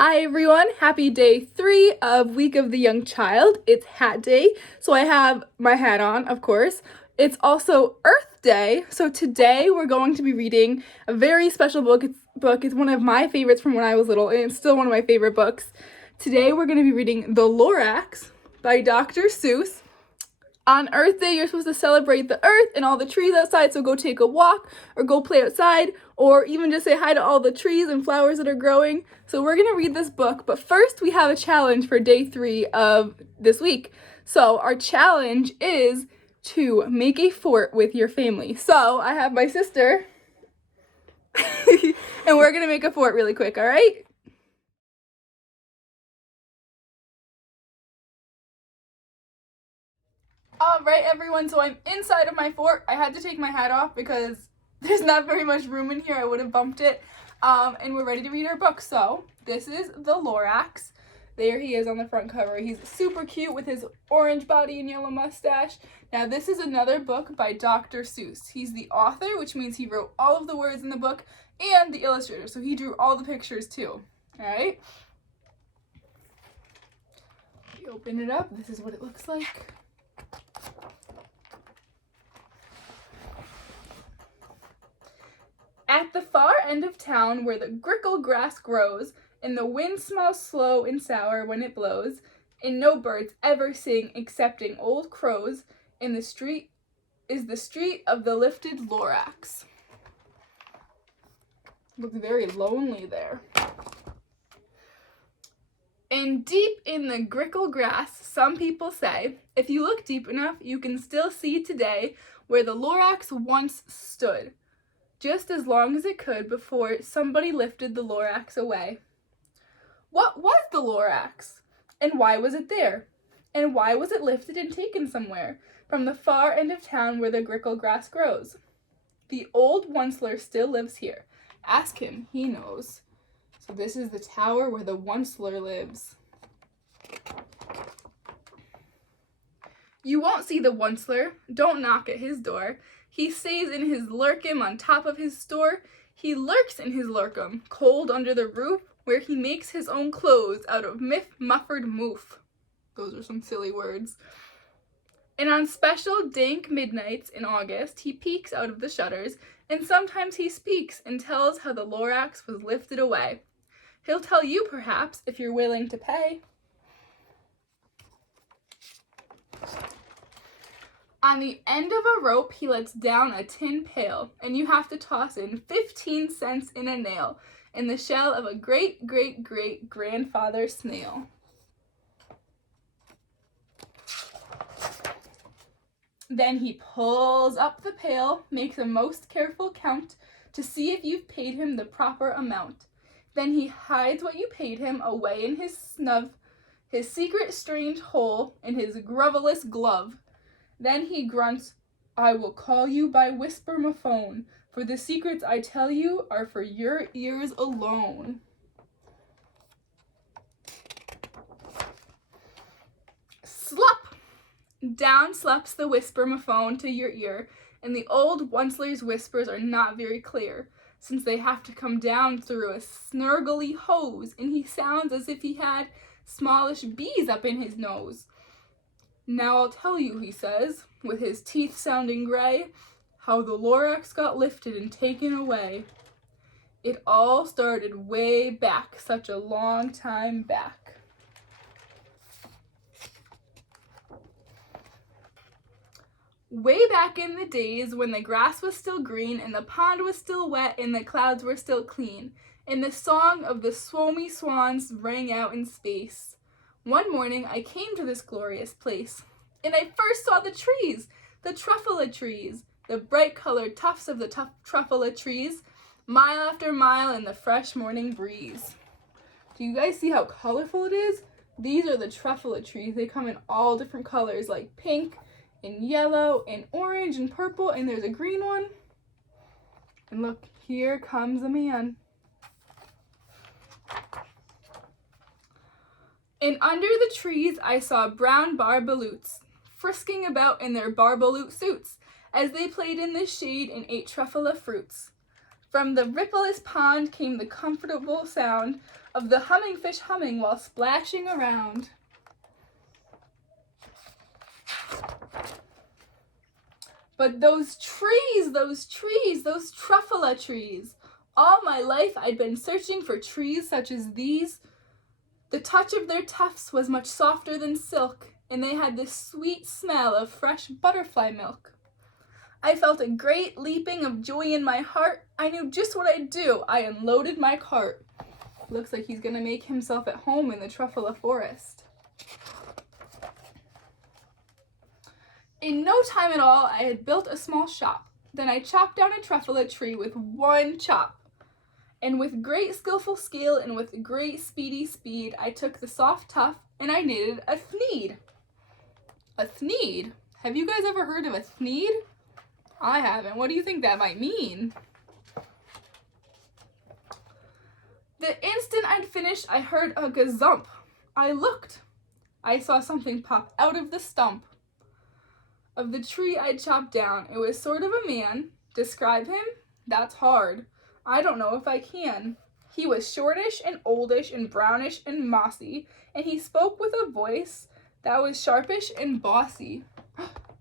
Hi everyone, happy day 3 of Week of the Young Child. It's Hat Day, so I have my hat on, of course. It's also Earth Day, so today we're going to be reading a very special book. It's one of my favorites from when I was little, and it's still one of my favorite books. Today we're going to be reading The Lorax by Dr. Seuss. On Earth Day, you're supposed to celebrate the earth and all the trees outside, so go take a walk or go play outside or even just say hi to all the trees and flowers that are growing. So we're going to read this book, but first we have a challenge for day 3 of this week. So our challenge is to make a fort with your family. So I have my sister and we're going to make a fort really quick, all right? All right, everyone, so I'm inside of my fort. I had to take my hat off because there's not very much room in here. I would have bumped it. And we're ready to read our book. So this is The Lorax. There he is on the front cover. He's super cute with his orange body and yellow mustache. Now, this is another book by Dr. Seuss. He's the author, which means he wrote all of the words in the book, and the illustrator. So he drew all the pictures too. All right. We open it up. This is what it looks like. At the far end of town where the grickle grass grows, and the wind smells slow and sour when it blows, and no birds ever sing excepting old crows, in the street is the street of the lifted Lorax. Looks very lonely there. And deep in the grickle grass, some people say, if you look deep enough, you can still see today where the Lorax once stood, just as long as it could before somebody lifted the Lorax away. What was the Lorax? And why was it there? And why was it lifted and taken somewhere, from the far end of town where the grickle grass grows? The old Onceler still lives here. Ask him, he knows. So this is the tower where the Onceler lives. You won't see the Onceler. Don't knock at his door. He stays in his lurkum on top of his store. He lurks in his lurkum, cold under the roof, where he makes his own clothes out of mufford moof. Those are some silly words. And on special dank midnights in August, he peeks out of the shutters, and sometimes he speaks and tells how the Lorax was lifted away. He'll tell you, perhaps, if you're willing to pay. On the end of a rope, he lets down a tin pail, and you have to toss in 15 cents in a nail in the shell of a great-great-great-grandfather snail. Then he pulls up the pail, makes a most careful count to see if you've paid him the proper amount. Then he hides what you paid him away in his snub, his secret strange hole in his grovelous glove. Then he grunts, I will call you by whisper-ma-phone, for the secrets I tell you are for your ears alone. Slop! Down slops the whisper-ma-phone to your ear, and the old Onceler's whispers are not very clear, since they have to come down through a snurgly hose, and he sounds as if he had smallish bees up in his nose. Now I'll tell you, he says, with his teeth sounding gray, how the Lorax got lifted and taken away. It all started way back, such a long time back. Way back in the days when the grass was still green and the pond was still wet and the clouds were still clean, and the song of the swomy swans rang out in space. One morning I came to this glorious place, and I first saw the trees, the truffula trees, the bright-colored tufts of the truffula trees, mile after mile in the fresh morning breeze. Do you guys see how colorful it is? These are the truffula trees. They come in all different colors, like pink and yellow and orange and purple, and there's a green one. And look, here comes a man. And under the trees I saw brown barbaloots, frisking about in their barbaloot suits, as they played in the shade and ate truffula fruits. From the rippleless pond came the comfortable sound of the humming fish humming while splashing around. But those trees, those truffula trees. All my life I'd been searching for trees such as these. The touch of their tufts was much softer than silk, and they had the sweet smell of fresh butterfly milk. I felt a great leaping of joy in my heart. I knew just what I'd do. I unloaded my cart. Looks like he's gonna make himself at home in the truffula forest. In no time at all, I had built a small shop. Then I chopped down a truffula tree with one chop. And with great skillful skill and with great speedy speed, I took the soft tuft and I knitted a thneed. A thneed? Have you guys ever heard of a thneed? I haven't. What do you think that might mean? The instant I'd finished, I heard a gazump. I looked. I saw something pop out of the stump of the tree I'd chopped down. It was sort of a man. Describe him? That's hard. I don't know if I can. He was shortish and oldish and brownish and mossy, and he spoke with a voice that was sharpish and bossy.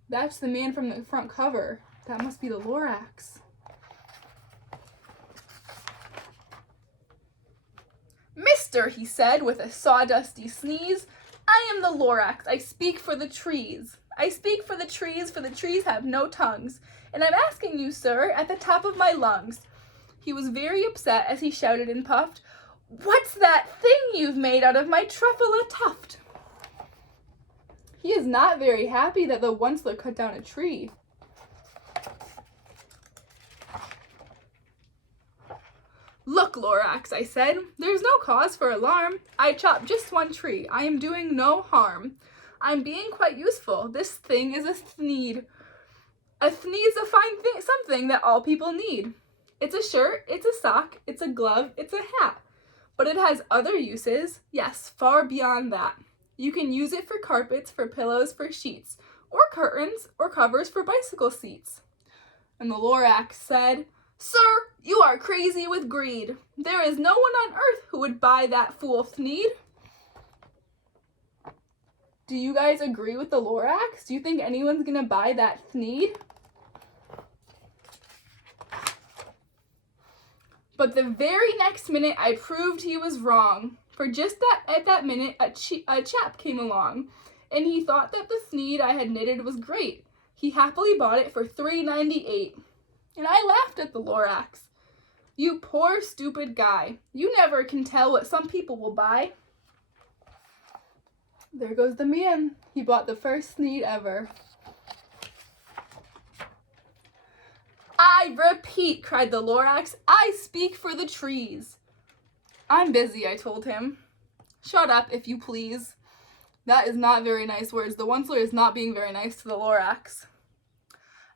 That's the man from the front cover. That must be the Lorax. Mister, he said with a sawdusty sneeze, I am the Lorax. I speak for the trees. I speak for the trees have no tongues. And I'm asking you, sir, at the top of my lungs. He was very upset as he shouted and puffed, What's that thing you've made out of my truffula tuft? He is not very happy that the Onceler cut down a tree. Look, Lorax, I said, there's no cause for alarm. I chopped just one tree. I am doing no harm. I'm being quite useful. This thing is a thneed. A thneed's a fine thing, something that all people need. It's a shirt, it's a sock, it's a glove, it's a hat. But it has other uses, yes, far beyond that. You can use it for carpets, for pillows, for sheets, or curtains, or covers for bicycle seats. And the Lorax said, Sir, you are crazy with greed. There is no one on earth who would buy that fool thneed. Do you guys agree with the Lorax? Do you think anyone's gonna buy that thneed? But the very next minute, I proved he was wrong. For just at that minute, a chap came along, and he thought that the thneed I had knitted was great. He happily bought it for $3.98. And I laughed at the Lorax. You poor, stupid guy. You never can tell what some people will buy. There goes the man. He bought the first thneed ever. I repeat, cried the Lorax, I speak for the trees. I'm busy, I told him. Shut up, if you please. That is not very nice words. The Onceler is not being very nice to the Lorax.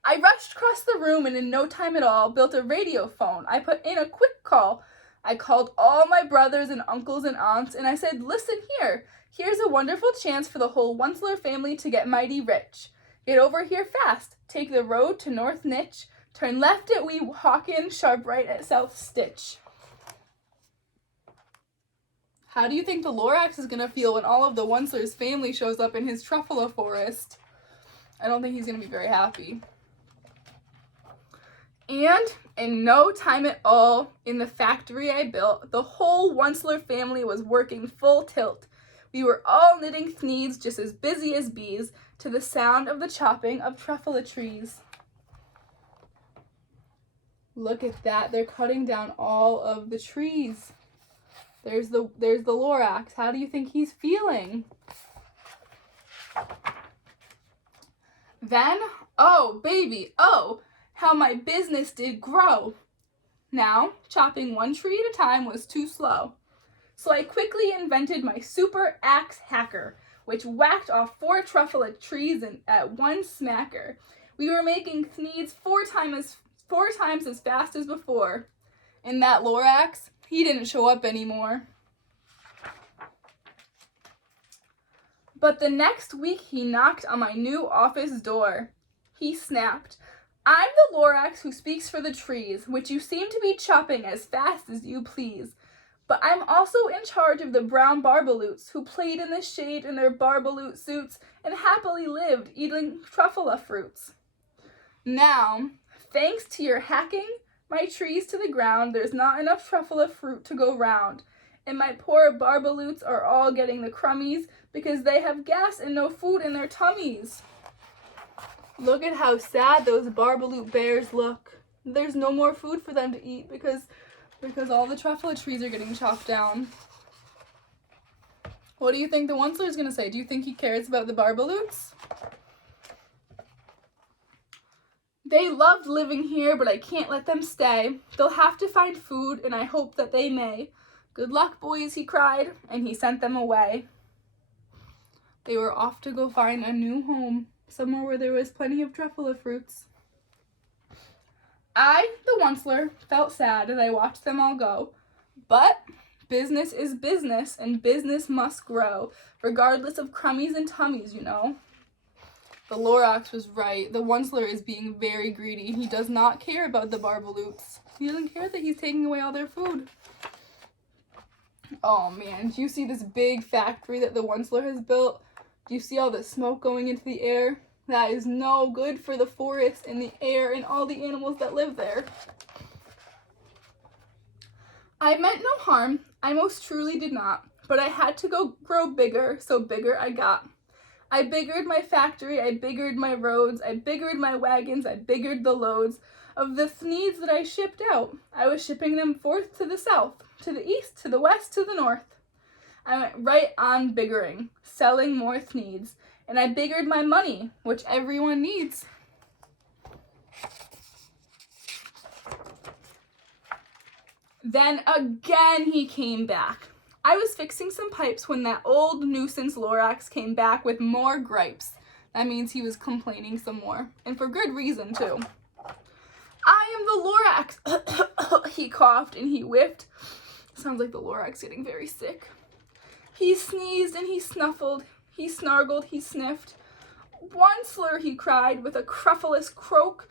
I rushed across the room and in no time at all built a radio phone. I put in a quick call. I called all my brothers and uncles and aunts and I said, listen here. Here's a wonderful chance for the whole Onceler family to get mighty rich. Get over here fast. Take the road to North Nitch. Turn left at Wee Hawken, sharp right at South Stitch. How do you think the Lorax is going to feel when all of the Onceler's family shows up in his truffula forest? I don't think he's going to be very happy. And in no time at all, in the factory I built, the whole Onceler family was working full tilt. We were all knitting thneeds just as busy as bees to the sound of the chopping of truffula trees. Look at that, they're cutting down all of the trees. There's the Lorax. How do you think he's feeling? Then, oh baby, oh, how my business did grow. Now, chopping one tree at a time was too slow. So I quickly invented my super axe hacker, which whacked off 4 truffula trees at one smacker. We were making thneeds 4 times as fast as before. And that Lorax, he didn't show up anymore. But the next week he knocked on my new office door. He snapped, I'm the Lorax who speaks for the trees, which you seem to be chopping as fast as you please. But I'm also in charge of the brown barbaloots who played in the shade in their barbaloot suits and happily lived eating truffula fruits. Now, thanks to your hacking my trees to the ground, there's not enough truffula fruit to go round. And my poor barbaloots are all getting the crummies because they have gas and no food in their tummies. Look at how sad those barbaloot bears look. There's no more food for them to eat because all the truffula trees are getting chopped down. What do you think the Onceler is going to say? Do you think he cares about the barbaloots? They loved living here, but I can't let them stay. They'll have to find food, and I hope that they may. Good luck, boys, he cried, and he sent them away. They were off to go find a new home, somewhere where there was plenty of truffula fruits. I, the Onceler, felt sad as I watched them all go. But business is business, and business must grow, regardless of crummies and tummies, you know. The Lorax was right. The Onceler is being very greedy. He does not care about the barbaloots. He doesn't care that he's taking away all their food. Oh man, do you see this big factory that the Onceler has built? Do you see all the smoke going into the air? That is no good for the forest and the air and all the animals that live there. I meant no harm, I most truly did not, but I had to go grow bigger, so bigger I got. I biggered my factory, I biggered my roads, I biggered my wagons, I biggered the loads of the thneeds that I shipped out. I was shipping them forth to the south, to the east, to the west, to the north. I went right on biggering, selling more thneeds, and I biggered my money, which everyone needs. Then again he came back. I was fixing some pipes when that old nuisance Lorax came back with more gripes. That means he was complaining some more, and for good reason too. I am the Lorax, he coughed and he whiffed. Sounds like the Lorax getting very sick. He sneezed and he snuffled, he snargled, he sniffed. Onceler, he cried with a cruffulous croak.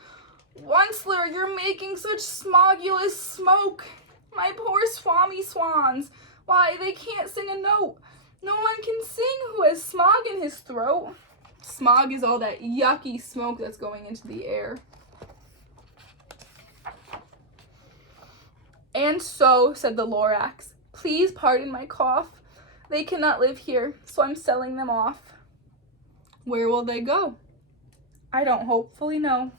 Onceler, you're making such smogulous smoke. My poor swammy swans, why, they can't sing a note. No one can sing who has smog in his throat. Smog is all that yucky smoke that's going into the air. And so, said the Lorax, please pardon my cough. They cannot live here, so I'm selling them off. Where will they go? I don't hopefully know.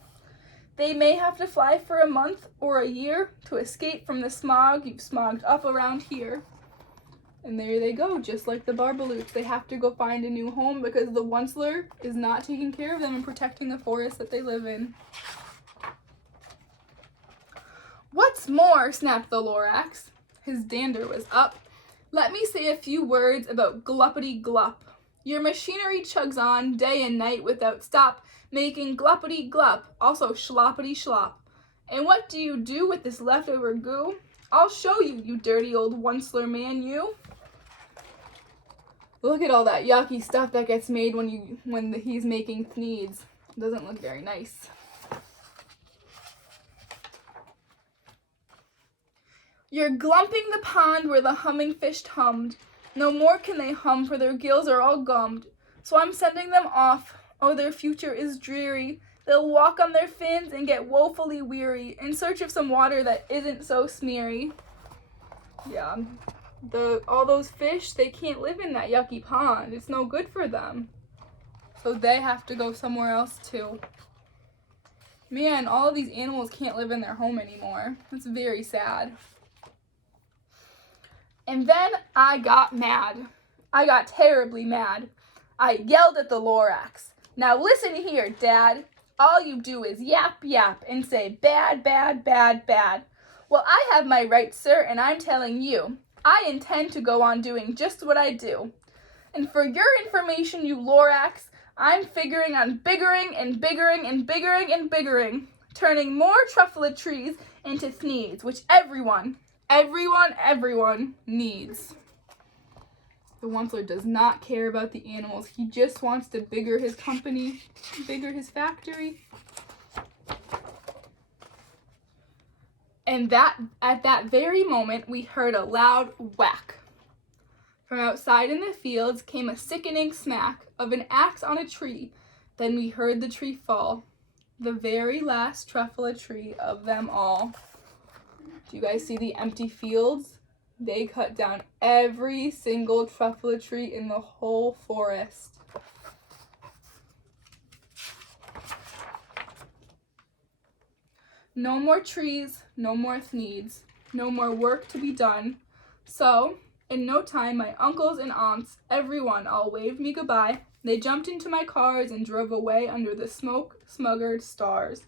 They may have to fly for a month or a year to escape from the smog you've smogged up around here. And there they go, just like the barbaloots. They have to go find a new home because the Onceler is not taking care of them and protecting the forest that they live in. What's more, snapped the Lorax. His dander was up. Let me say a few words about gluppity glup. Your machinery chugs on day and night without stop, making gluppity glup, also schloppity schlop. And what do you do with this leftover goo? I'll show you, you dirty old Onceler man, you. Look at all that yucky stuff that gets made when he's making thneeds. It doesn't look very nice. You're glumping the pond where the humming fish hummed. No more can they hum, for their gills are all gummed. So I'm sending them off. Oh, their future is dreary. They'll walk on their fins and get woefully weary in search of some water that isn't so smeary. Yeah, all those fish, they can't live in that yucky pond. It's no good for them. So they have to go somewhere else too. Man, all of these animals can't live in their home anymore. It's very sad. And then I got mad. I got terribly mad. I yelled at the Lorax. Now listen here, Dad. All you do is yap, yap, and say bad, bad, bad, bad. Well, I have my rights, sir, and I'm telling you, I intend to go on doing just what I do. And for your information, you Lorax, I'm figuring on biggering and biggering and biggering and biggering, turning more truffula trees into thneeds, which everyone needs. The Onceler does not care about the animals. He just wants to bigger his company, bigger his factory. And at that very moment, we heard a loud whack. From outside in the fields came a sickening smack of an axe on a tree. Then we heard the tree fall, the very last truffula tree of them all. Do you guys see the empty fields? They cut down every single truffula tree in the whole forest. No more trees, no more needs, no more work to be done. So, in no time, my uncles and aunts, everyone, all waved me goodbye. They jumped into my cars and drove away under the smoke-smuggered stars.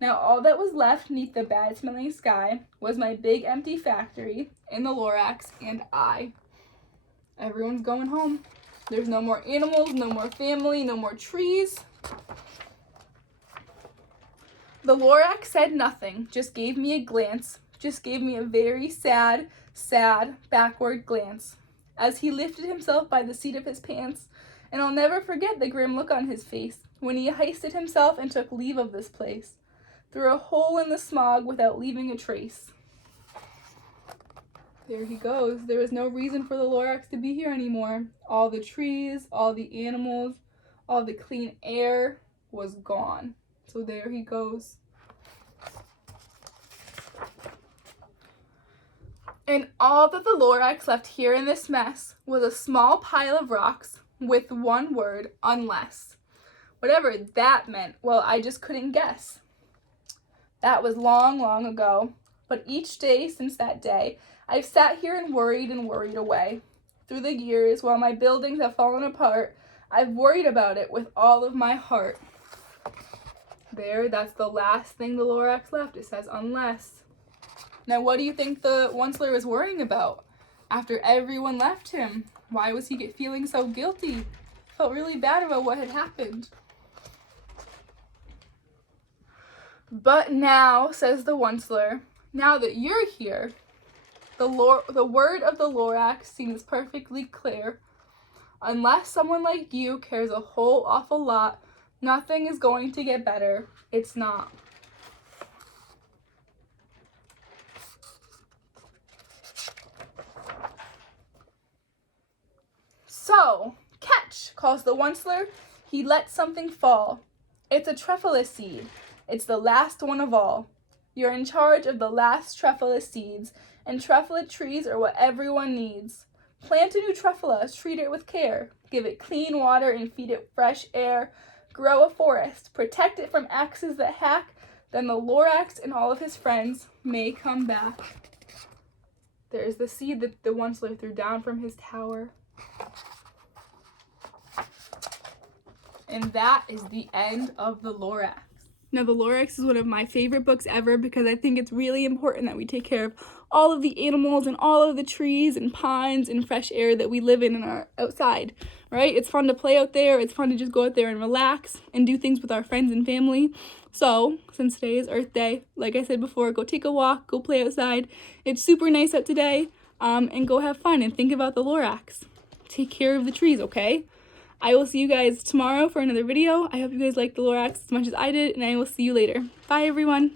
Now all that was left neath the bad-smelling sky was my big empty factory in the Lorax and I. Everyone's going home. There's no more animals, no more family, no more trees. The Lorax said nothing, just gave me a glance, just gave me a very sad, backward glance as he lifted himself by the seat of his pants, and I'll never forget the grim look on his face when he hoisted himself and took leave of this place, through a hole in the smog without leaving a trace. There he goes. There was no reason for the Lorax to be here anymore. All the trees, all the animals, all the clean air was gone. So there he goes. And all that the Lorax left here in this mess was a small pile of rocks with one word, unless. Whatever that meant, well, I just couldn't guess. That was long, long ago. But each day since that day, I've sat here and worried away. Through the years, while my buildings have fallen apart, I've worried about it with all of my heart. There, that's the last thing the Lorax left. It says, unless. Now, what do you think the Onceler was worrying about after everyone left him? Why was he feeling so guilty? Felt really bad about what had happened. But now, says the Onceler, now that you're here, the word of the Lorax seems perfectly clear. Unless someone like you cares a whole awful lot, nothing is going to get better. It's not. So, catch, calls the Onceler. He lets something fall. It's a truffula seed. It's the last one of all. You're in charge of the last truffula seeds, and truffula trees are what everyone needs. Plant a new truffula, treat it with care, give it clean water and feed it fresh air. Grow a forest, protect it from axes that hack, then the Lorax and all of his friends may come back. There's the seed that the Onceler threw down from his tower. And that is the end of the Lorax. Now, the Lorax is one of my favorite books ever because I think it's really important that we take care of all of the animals and all of the trees and pines and fresh air that we live in our outside, right? It's fun to play out there. It's fun to just go out there and relax and do things with our friends and family. So, since today is Earth Day, like I said before, go take a walk, go play outside. It's super nice out today, and go have fun and think about the Lorax. Take care of the trees, okay? I will see you guys tomorrow for another video. I hope you guys liked the Lorax as much as I did, and I will see you later. Bye, everyone.